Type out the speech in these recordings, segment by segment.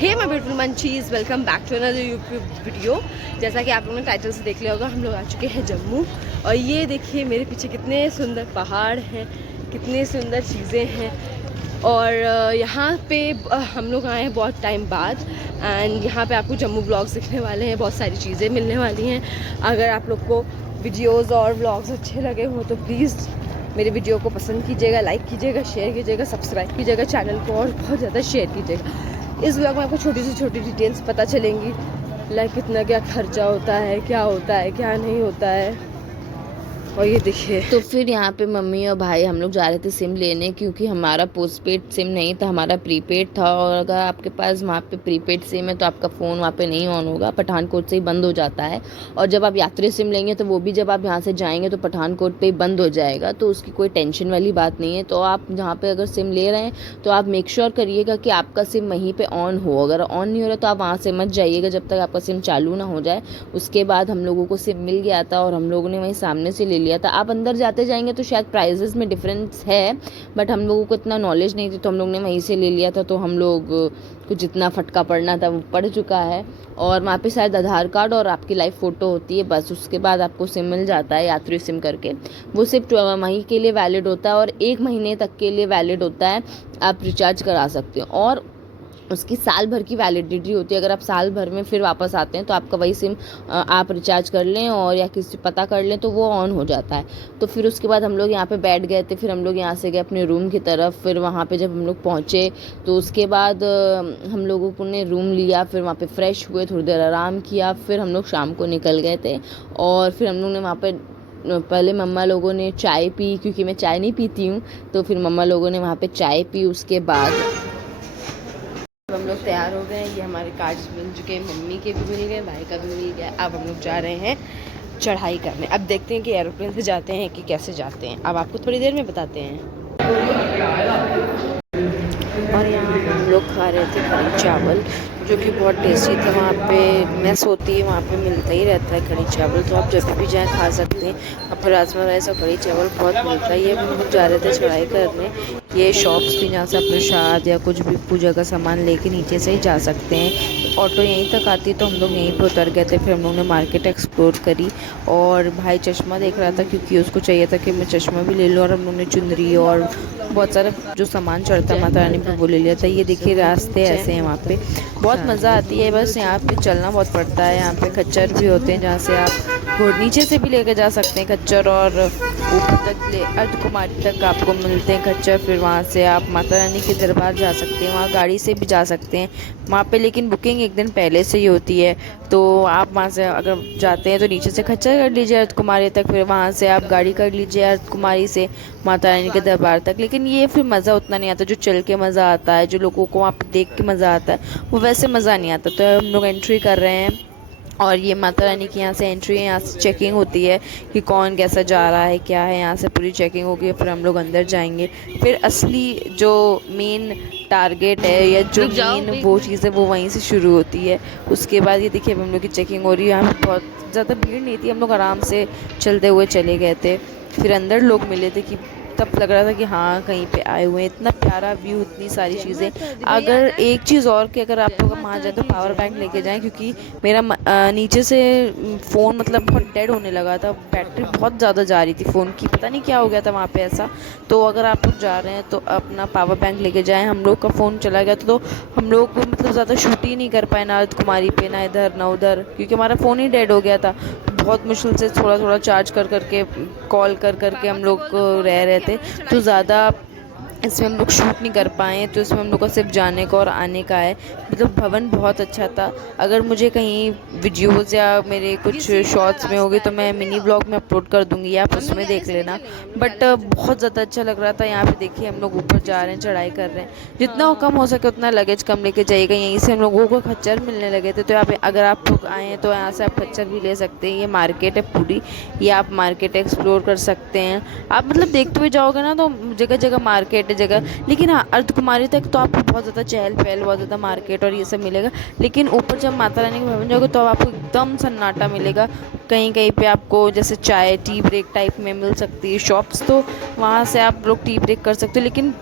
Hey my beautiful munchies, welcome back to another YouTube video. जैसा कि आप लोगों ने टाइटल से देख लिया होगा, हम लोग आ चुके हैं जम्मू। और ये देखिए मेरे पीछे कितने सुंदर पहाड़ हैं, कितनी सुंदर चीज़ें हैं। और यहाँ पे हम लोग आए हैं बहुत टाइम बाद। एंड यहाँ पे आपको जम्मू ब्लॉग्स दिखने वाले हैं, बहुत सारी चीज़ें मिलने वाली हैं। अगर आप लोग को वीडियोज़ और ब्लॉग्स अच्छे लगे हो तो प्लीज़ मेरे वीडियो को पसंद कीजिएगा, लाइक कीजिएगा, शेयर कीजिएगा, सब्सक्राइब कीजिएगा चैनल को और बहुत ज़्यादा शेयर कीजिएगा। इस ब्लॉग में आपको छोटी से छोटी डिटेल्स पता चलेंगी, लाइक कितना क्या खर्चा होता है, क्या होता है, क्या नहीं होता है। और ये देखिए, तो फिर यहाँ पे मम्मी और भाई हम लोग जा रहे थे सिम लेने, क्योंकि हमारा पोस्टपेड सिम नहीं था, हमारा प्रीपेड था। और अगर आपके पास वहाँ पे प्रीपेड सिम है तो आपका फ़ोन वहाँ पे नहीं ऑन होगा, पठानकोट से ही बंद हो जाता है। और जब आप यात्री सिम लेंगे तो वो भी जब आप यहाँ से जाएंगे तो पठानकोट पे ही बंद हो जाएगा, तो उसकी कोई टेंशन वाली बात नहीं है। तो आप जहाँ पे अगर सिम ले रहे हैं तो आप मेक श्योर करिएगा कि आपका सिम वहीं पर ऑन हो। अगर ऑन नहीं हो रहा तो आप वहाँ से मत जाइएगा जब तक आपका सिम चालू ना हो जाए। उसके बाद हम लोगों को सिम मिल गया था और हम लोगों ने वहीं सामने से ले लिया था। आप अंदर जाते जाएंगे तो शायद प्राइजेस में डिफरेंस है, बट हम लोगों को इतना नॉलेज नहीं थी तो हम लोग ने वहीं से ले लिया था। तो हम लोग को जितना फटका पड़ना था वो पड़ चुका है। और वहाँ पे शायद आधार कार्ड और आपकी लाइव फ़ोटो होती है, बस उसके बाद आपको सिम मिल जाता है, यात्री सिम करके। वो सिर्फ वहीं के लिए वैलिड होता है और 1 महीने तक के लिए वैलिड होता है। आप रिचार्ज करा सकते हो और उसकी साल भर की वैलिडिटी होती है। अगर आप साल भर में फिर वापस आते हैं तो आपका वही सिम आप रिचार्ज कर लें और या किसी पता कर लें तो वो ऑन हो जाता है। तो फिर उसके बाद हम लोग यहाँ पे बैठ गए थे, फिर हम लोग यहाँ से गए अपने रूम की तरफ। फिर वहाँ पे जब हम लोग पहुँचे तो उसके बाद हम लोगों ने रूम लिया, फिर वहाँ पे फ्रेश हुए, थोड़ी देर आराम किया, फिर हम लोग शाम को निकल गए थे। और फिर हम लोग ने वहाँ पे पहले मम्मा लोगों ने चाय पी, क्योंकि मैं चाय नहीं पीती हूँ, तो फिर मम्मा लोगों ने वहाँ पे चाय पी। उसके बाद हम लोग तैयार हो गए। ये हमारे कार्ड्स मिल चुके हैं, मम्मी के भी मिल गए, भाई का भी मिल गया। अब हम लोग जा रहे हैं चढ़ाई करने। अब देखते हैं कि एरोप्लेन से जाते हैं कि कैसे जाते हैं, अब आपको थोड़ी देर में बताते हैं। और यहाँ हम लोग खा रहे थे कढ़ी चावल, जो कि बहुत टेस्टी था। वहाँ पे मेस होती है, वहाँ पे मिलता ही रहता है कढ़ी चावल, तो आप जब भी जाएँ खा सकते हैं। अब राजमा राइस और कढ़ी चावल बहुत मिलता है। ये हम लोग जा रहे थे चढ़ाई करने। ये शॉप्स भी जहाँ से आप प्रसाद या कुछ भी पूजा का सामान लेके नीचे से ही जा सकते हैं। ऑटो यहीं तक आती तो हम लोग यहीं पे उतर गए थे। फिर हम लोग ने मार्केट एक्सप्लोर करी और भाई चश्मा देख रहा था, क्योंकि उसको चाहिए था कि मैं चश्मा भी ले लूँ। और हम लोग ने चुनरी और बहुत सारा जो सामान चढ़ता है माता रानी पे वो ले लिया था। ये देखिए रास्ते ऐसे हैं, वहाँ पे बहुत मज़ा आती है, बस यहाँ पे चलना बहुत पड़ता है। यहाँ पे खच्चर भी होते हैं जहाँ से आप घोड़ नीचे से भी लेके जा सकते हैं खच्चर, और ऊपर तक ले अर्धकुमारी तक आपको मिलते हैं खच्चर। फिर वहाँ से आप माता रानी के दरबार जा सकते हैं, वहाँ गाड़ी से भी जा सकते हैं वहाँ पे, लेकिन बुकिंग एक दिन पहले से ही होती है। तो आप वहाँ से अगर जाते हैं तो नीचे से खच्चर कर लीजिए अर्धकुमारी तक, फिर वहाँ से आप गाड़ी कर लीजिए अर्धकुमारी से माता रानी के दरबार तक। लेकिन ये फिर मज़ा उतना नहीं आता जो चल के मज़ा आता है, जो लोगों को वहाँ पे देख के मज़ा आता है, वो वैसे मज़ा नहीं आता। तो हम लोग एंट्री कर रहे हैं और ये माता रानी की यहाँ से एंट्री है, यहाँ से चेकिंग होती है कि कौन कैसा जा रहा है, क्या है। यहाँ से पूरी चेकिंग होगी, फिर हम लोग अंदर जाएंगे। फिर असली जो मेन टारगेट है या जो मेन वो चीज़ है वो वहीं से शुरू होती है। उसके बाद ये देखिए हम लोग की चेकिंग हो रही है। यहाँ पे बहुत ज़्यादा भीड़ नहीं थी, हम लोग आराम से चलते हुए चले गए थे। फिर अंदर लोग मिले थे कि तब लग रहा था कि हाँ कहीं पे आए हुए हैं। इतना प्यारा व्यू, इतनी सारी चीज़ें। अगर एक चीज़ और कि अगर आप लोग वहाँ जाए तो पावर बैंक लेके जाएं, क्योंकि मेरा नीचे से फ़ोन मतलब बहुत डेड होने लगा था, बैटरी बहुत ज़्यादा जा रही थी फ़ोन की, पता नहीं क्या हो गया था वहाँ पे ऐसा। तो अगर आप लोग जा रहे हैं तो अपना पावर बैंक लेके जाएँ। हम लोग का फ़ोन चला गया था तो हम लोग को मतलब ज़्यादा शूट ही नहीं कर पाए, ना अर्धकुमारी पे, ना इधर ना उधर, क्योंकि हमारा फ़ोन ही डेड हो गया था। बहुत मुश्किल से थोड़ा थोड़ा चार्ज कर करके कॉल कर करके हम लोग रह रहे थे, तो ज़्यादा इसमें हम लोग शूट नहीं कर पाए। तो इसमें हम लोग को सिर्फ जाने का और आने का है। मतलब भवन बहुत अच्छा था। अगर मुझे कहीं वीडियोज़ या मेरे कुछ शॉर्ट्स में होगी तो मैं मिनी ब्लॉग में अपलोड कर दूँगी, आप उसमें देख लेना। बट बहुत ज़्यादा अच्छा लग रहा था। यहाँ पे देखिए हम लोग ऊपर जा रहे हैं, चढ़ाई कर रहे हैं। जितना कम हो सके उतना लगेज कम लेके जाइएगा। यहीं से हम लोगों को खच्चर मिलने लगे थे, तो यहाँ पे अगर आप लोग आए हैं तो यहाँ से आप खच्चर भी ले सकते हैं। ये मार्केट है पूरी, ये आप मार्केट एक्सप्लोर कर सकते हैं। आप मतलब देखते हुए जाओगे ना तो जगह जगह मार्केट जगह। लेकिन हाँ, अर्धकुमारी तक तो आपको बहुत ज़्यादा चहल पहल, बहुत ज़्यादा मार्केट और ये सब मिलेगा। लेकिन ऊपर जब माता रानी के भवन जाओगे तो आपको एकदम सन्नाटा मिलेगा। कहीं कहीं पे आपको जैसे चाय टी ब्रेक टाइप में मिल सकती है शॉप्स, तो वहाँ से आप लोग टी ब्रेक कर सकते हो। लेकिन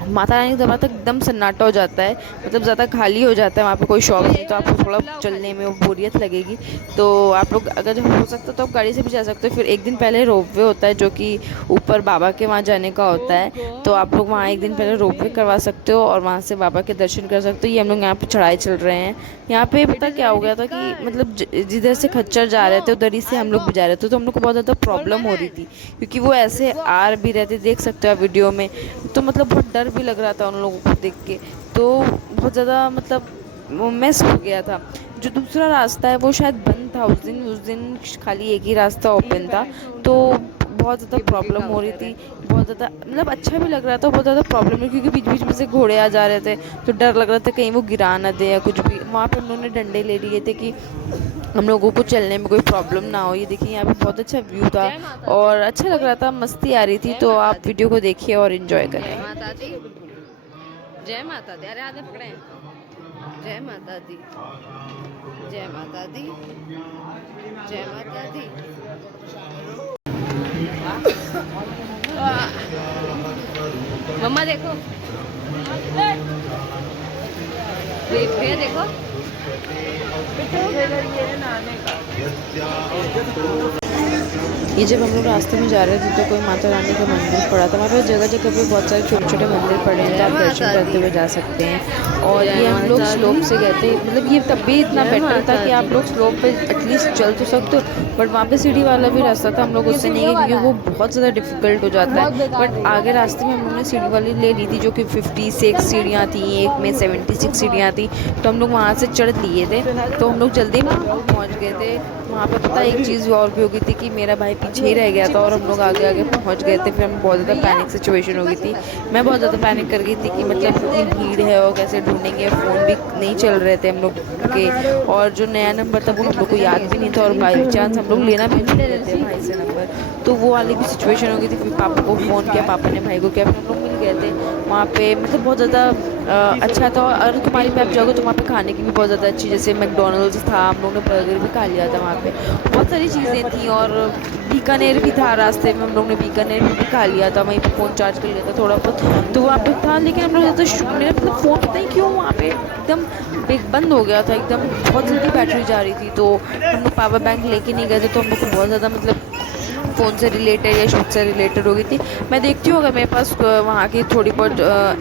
माता रानी के दरबार तक एकदम सन्नाटा हो जाता है, मतलब ज़्यादा खाली हो जाता है, वहाँ पे कोई शॉप नहीं, तो आपको थोड़ा चलने में बोरियत लगेगी। तो आप लोग अगर जब हो सकता तो आप गाड़ी से भी जा सकते हो। फिर एक दिन पहले रोपवे होता है जो कि ऊपर बाबा के वहाँ जाने का होता है, तो आप लोग वहाँ एक दिन पहले रोपवे करवा सकते हो और वहाँ से बाबा के दर्शन कर सकते हो। ये हम लोग यहाँ पे चढ़ाई चल रहे हैं। यहाँ पे पता क्या हो गया था कि मतलब जिधर से खच्चर जा रहे थे उधर ही से हम लोग भी जा रहे थे, तो हम लोग को बहुत ज़्यादा प्रॉब्लम हो रही थी क्योंकि वो ऐसे आर भी रहते, देख सकते हो आप वीडियो में। तो मतलब बहुत डर भी लग रहा था उन लोगों को देख के, तो बहुत ज़्यादा मतलब मिस हो गया था। जो दूसरा रास्ता है वो शायद बंद था उस दिन खाली एक ही रास्ता ओपन था, तो बहुत ज़्यादा प्रॉब्लम हो रही थी। बहुत ज़्यादा मतलब अच्छा भी लग रहा था, बहुत ज़्यादा प्रॉब्लम है क्योंकि बीच बीच में से घोड़े आ जा रहे थे, तो डर लग रहा था कहीं वो गिरा ना दे या कुछ भी। वहाँ पे उन्होंने डंडे ले लिए थे कि हम लोगों को चलने में कोई प्रॉब्लम ना हो। ये देखिए यहाँ पे बहुत अच्छा व्यू था और अच्छा लग रहा था, मस्ती आ रही थी। तो आप वीडियो को देखिए और इन्जॉय जय करें। माता दी, जय माता दी। अरे आधे पकड़े। जय माता दी, जय माता दी, जय माता दी। मम्मा देखो, भैया देखो। ये जब हम लोग रास्ते में जा रहे थे तो कोई माता रानी का मंदिर पड़ा था। वहाँ पे जगह जगह पे बहुत सारे छोटे छोटे मंदिर पड़े हैं, तो आप दर्शन करते हुए जा सकते हैं। और ये हम लोग स्लोप से गए थे, मतलब ये तब भी इतना बेटर था कि आप लोग स्लोप पे एटलीस्ट चल तो सकते हो, बट वहाँ पे सीढ़ी वाला भी रास्ता था, हम लोग उससे नहीं गए क्योंकि वो बहुत ज़्यादा डिफिकल्ट हो जाता है। बट आगे रास्ते में हम लोगों ने सीढ़ी वाली ले ली थी जो कि 56 सीढ़ियाँ थी, एक में 76 सीढ़ियाँ थी, तो हम लोग वहाँ से चढ़ लिए थे। तो हम लोग जल्दी पहुँच गए थे वहाँ पे। पता एक चीज़ और भी हो गई थी कि मेरा भाई पीछे ही रह गया था और हम लोग आगे आगे पहुँच गए थे। फिर हम बहुत ज़्यादा पैनिक सिचुएशन हो गई थी, मैं बहुत ज़्यादा पैनिक कर गई थी कि मतलब इतनी भीड़ है और कैसे ढूंढेंगे, फ़ोन भी नहीं चल रहे थे हम लोग के, और जो नया नंबर था वो हम लोग को याद भी नहीं था, और बाई चांस हम लोग लेना भी नहीं रहे थे भाई से नंबर, तो वो वाली भी सिचुएशन हो गई थी। फिर पापा को फ़ोन किया, पापा ने भाई को किया, फिर हम लोग मिल गए थे वहाँ पे। मतलब बहुत ज़्यादा अच्छा था। और अगर तुम्हारी पे आप जाओगे तो वहाँ पे खाने की भी बहुत ज़्यादा अच्छी, जैसे मैकडोनल्ड्स था, हम लोग ने बर्गर भी खा लिया था वहाँ पे, बहुत सारी चीज़ें थी। और बीकानेर भी था रास्ते में, हम लोग ने बीकानेर भी खा लिया था, वहीं पे फ़ोन चार्ज कर लिया था थोड़ा बहुत, तो वहाँ पे था। लेकिन हम लोग ज़्यादा मेरा मतलब फ़ोन पता नहीं क्यों वहाँ पे एकदम बंद हो गया था, एकदम बहुत जल्दी बैटरी जा रही थी, तो हम लोग पावर बैंक लेके नहीं गए थे, तो हम लोग को बहुत ज़्यादा मतलब फ़ोन से रिलेटेड या शूट से रिलेटेड हो गई थी। मैं देखती हूँ अगर मेरे पास वहाँ की थोड़ी बहुत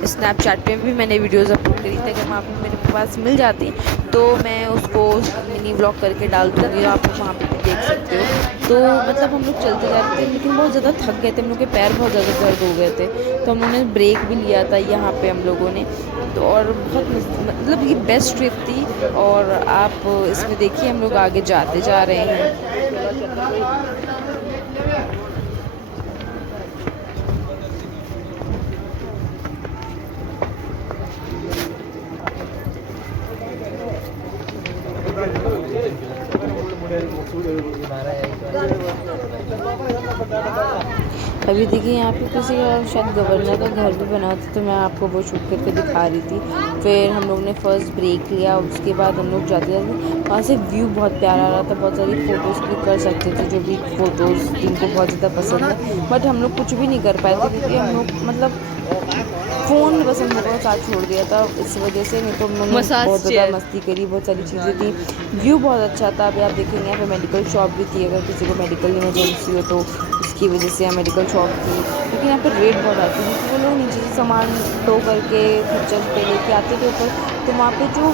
स्नैपचैट पे भी मैंने वीडियोज़ अपलोड करी थी, अगर वहाँ पे मेरे पास मिल जाती तो मैं उसको मिनी व्लॉग करके डाल दूँगी, आप लोग वहाँ पे भी देख सकते हो। तो मतलब हम लोग चलते जा रहे थे लेकिन बहुत ज़्यादा थक गए थे, हम लोग के पैर बहुत ज़्यादा दर्द हो गए थे, तो हम लोगों ने ब्रेक भी लिया था यहाँ पे हम लोगों ने। तो और बहुत मतलब ये बेस्ट ट्रिप थी। और आप इसमें देखिए हम लोग आगे जाते जा रहे हैं। अभी देखिए यहाँ पे किसी का शायद गवर्नर का घर भी बना था, तो मैं आपको वो शूट करके दिखा रही थी। फिर हम लोग ने फर्स्ट ब्रेक लिया, उसके बाद हम लोग जाते जाते वहाँ से व्यू बहुत प्यारा आ रहा था, बहुत सारी फ़ोटोज़ क्लिक कर सकते थे, जो भी फ़ोटोज़ जिनको बहुत ज़्यादा पसंद है। बट हम लोग कुछ भी नहीं कर पाए थे क्योंकि हम लोग मतलब फ़ोन बस हम लोगों ने साथ छोड़ दिया था इस वजह से, नहीं तो हम लोगों ने बहुत ज़्यादा मस्ती करी, बहुत सारी चीज़ें थी, व्यू बहुत अच्छा था। अभी आप देखेंगे यहाँ पे मेडिकल शॉप भी थी, अगर किसी को मेडिकल इमरजेंसी हो तो उसकी वजह से यहाँ मेडिकल शॉप थी। लेकिन यहाँ पर रेट बहुत आती है क्योंकि वो लोग नीचे से सामान टो करके खच्चर पे लेके आते थे ऊपर, तो वहाँ पे जो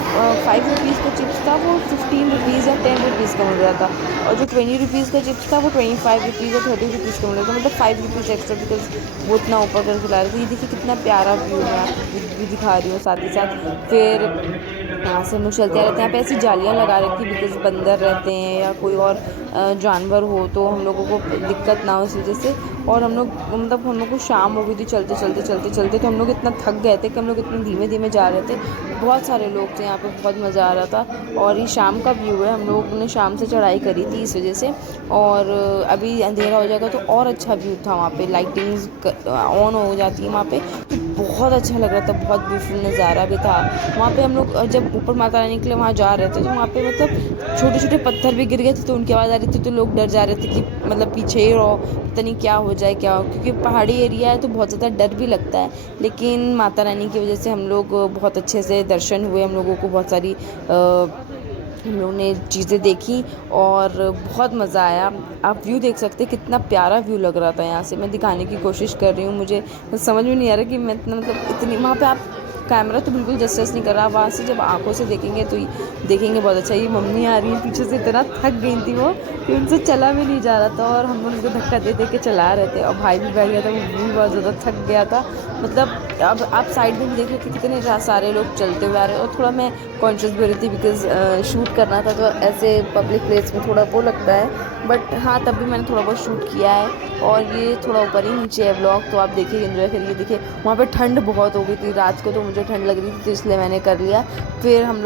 5 रुपीज़ का चिप्स था वो 15 रुपीज़ या 10 रुपीज़ का मिल रहा था, और जो 20 रुपीज़ का चिप्स था वो 25 रुपीज़ या 30 रुपीज़ का मिल रहा था, मतलब 5 रुपीज़ एक्स्ट्रा, बिकॉज वो इतना ऊपर करके ला रहे थे। ये देखिए कितना प्यारा व्यू है, आपको भी दिखा रही हूँ साथ ही साथ। फिर यहाँ से हम लोग चलते रहते हैं, यहाँ पे ऐसी जालियाँ लगा रखी बिकॉज बंदर रहते हैं या कोई और जानवर हो तो हम लोगों को दिक्कत ना हो इस वजह से। और हम लोग मतलब हम लोग को शाम हो गई थी चलते चलते चलते चलते, तो हम लोग इतना थक गए थे कि हम लोग इतने धीमे धीमे जा रहे थे। बहुत सारे लोग थे यहाँ पे, बहुत मज़ा आ रहा था। और ये शाम का व्यू है, हम लोगों ने शाम से चढ़ाई करी थी इस वजह से, और अभी अंधेरा हो जाएगा तो और अच्छा व्यू था वहाँ पे, लाइटिंग्स ऑन हो जाती है वहाँ पे, तो बहुत अच्छा लग रहा था, बहुत ब्यूटीफुल नज़ारा भी था वहाँ पे। हम लोग जब ऊपर माता रानी के लिए वहाँ जा रहे थे तो वहाँ पे मतलब छोटे छोटे पत्थर भी गिर गए थे, तो उनकी आवाज़ आ रही थी, तो लोग डर जा रहे थे कि मतलब पीछे ही रहो, पता नहीं क्या हो जाए क्या हो, क्योंकि पहाड़ी एरिया है तो बहुत ज़्यादा डर भी लगता है। लेकिन माता रानी की वजह से हम लोग बहुत अच्छे से दर्शन हुए, हम लोगों को बहुत सारी हम लोगों ने चीज़ें देखी और बहुत मज़ा आया। आप व्यू देख सकते हैं, कितना प्यारा व्यू लग रहा था यहाँ से। मैं दिखाने की कोशिश कर रही हूँ, मुझे समझ में नहीं आ रहा कि मैं इतना मतलब इतनी वहाँ पे आप कैमरा तो बिल्कुल जस्टिस नहीं कर रहा, वहाँ से जब आंखों से देखेंगे तो देखेंगे बहुत अच्छा। ये मम्मी आ रही है पीछे से, इतना थक गई थी वो कि उनसे चला भी नहीं जा रहा था और हम लोग उनको धक्का दे दे के चला रहे थे और भाई भी बैठ गया था, वो भी बहुत ज़्यादा थक गया था। मतलब अब आप साइड में भी देख रहे कि कितने सारे लोग चलते हुए आ रहे हैं। और थोड़ा मैं कॉन्शियस भी रही थी बिकॉज शूट करना था, तो ऐसे पब्लिक प्लेस में थोड़ा वो लगता है, बट हाँ तब भी मैंने थोड़ा बहुत शूट किया है। और ये थोड़ा ऊपर ही नीचे है ब्लॉग, तो आप देखिए एंजॉय करिए। देखिए वहाँ पे ठंड बहुत हो गई थी रात को, तो मुझे ठंड लग रही थी तो इसलिए मैंने कर लिया। फिर हम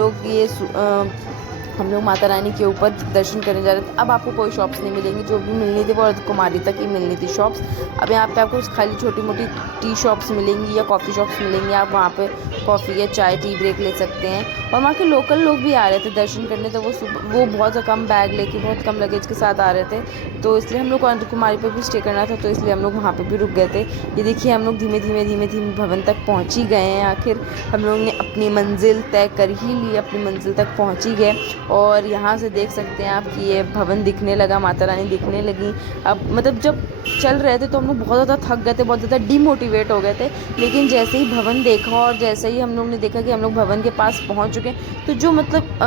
लोग माता रानी के ऊपर दर्शन करने जा रहे थे। अब आपको कोई शॉप्स नहीं मिलेंगी, जो भी मिलनी थी वो अर्धकुमारी तक ही मिलनी थी शॉप्स। अब यहाँ पे आपको खाली छोटी मोटी टी शॉप्स मिलेंगी या कॉफ़ी शॉप्स मिलेंगी, आप वहाँ पे कॉफ़ी या चाय टी ब्रेक ले सकते हैं। और वहाँ के लोकल लोग भी आ रहे थे दर्शन करने, तो वो बहुत कम बैग लेके बहुत कम लगेज के साथ आ रहे थे, तो इसलिए हम लोग को अर्धकुमारी पर भी स्टे करना था, तो इसलिए हम लोग वहाँ पर भी रुक गए थे। ये देखिए हम लोग धीमे धीमे भवन तक पहुँच ही गए हैं। आखिर हम लोग ने अपनी मंजिल तय कर ही ली, अपनी मंजिल तक पहुँच ही गए। और यहाँ से देख सकते हैं आप कि ये भवन दिखने लगा, माता रानी दिखने लगी। अब मतलब जब चल रहे थे तो हम लोग बहुत ज़्यादा थक गए थे, बहुत ज़्यादा डिमोटिवेट हो गए थे, लेकिन जैसे ही भवन देखा और जैसे ही हम लोग ने देखा कि हम लोग भवन के पास पहुँच चुके हैं, तो जो मतलब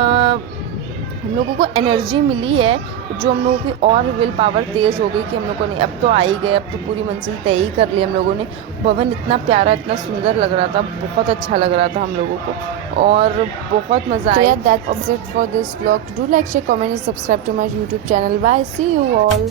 हम लोगों को एनर्जी मिली है, जो हम लोगों की और विल पावर तेज़ हो गई कि हम लोगों ने अब तो आ ही गए, अब तो पूरी मंजिल तय ही कर ली हम लोगों ने। भवन इतना प्यारा, इतना सुंदर लग रहा था, बहुत अच्छा लग रहा था हम लोगों को और बहुत मज़ा आया। That's it for this vlog. Do like, share, comment and subscribe to my YouTube channel. Bye, see you all.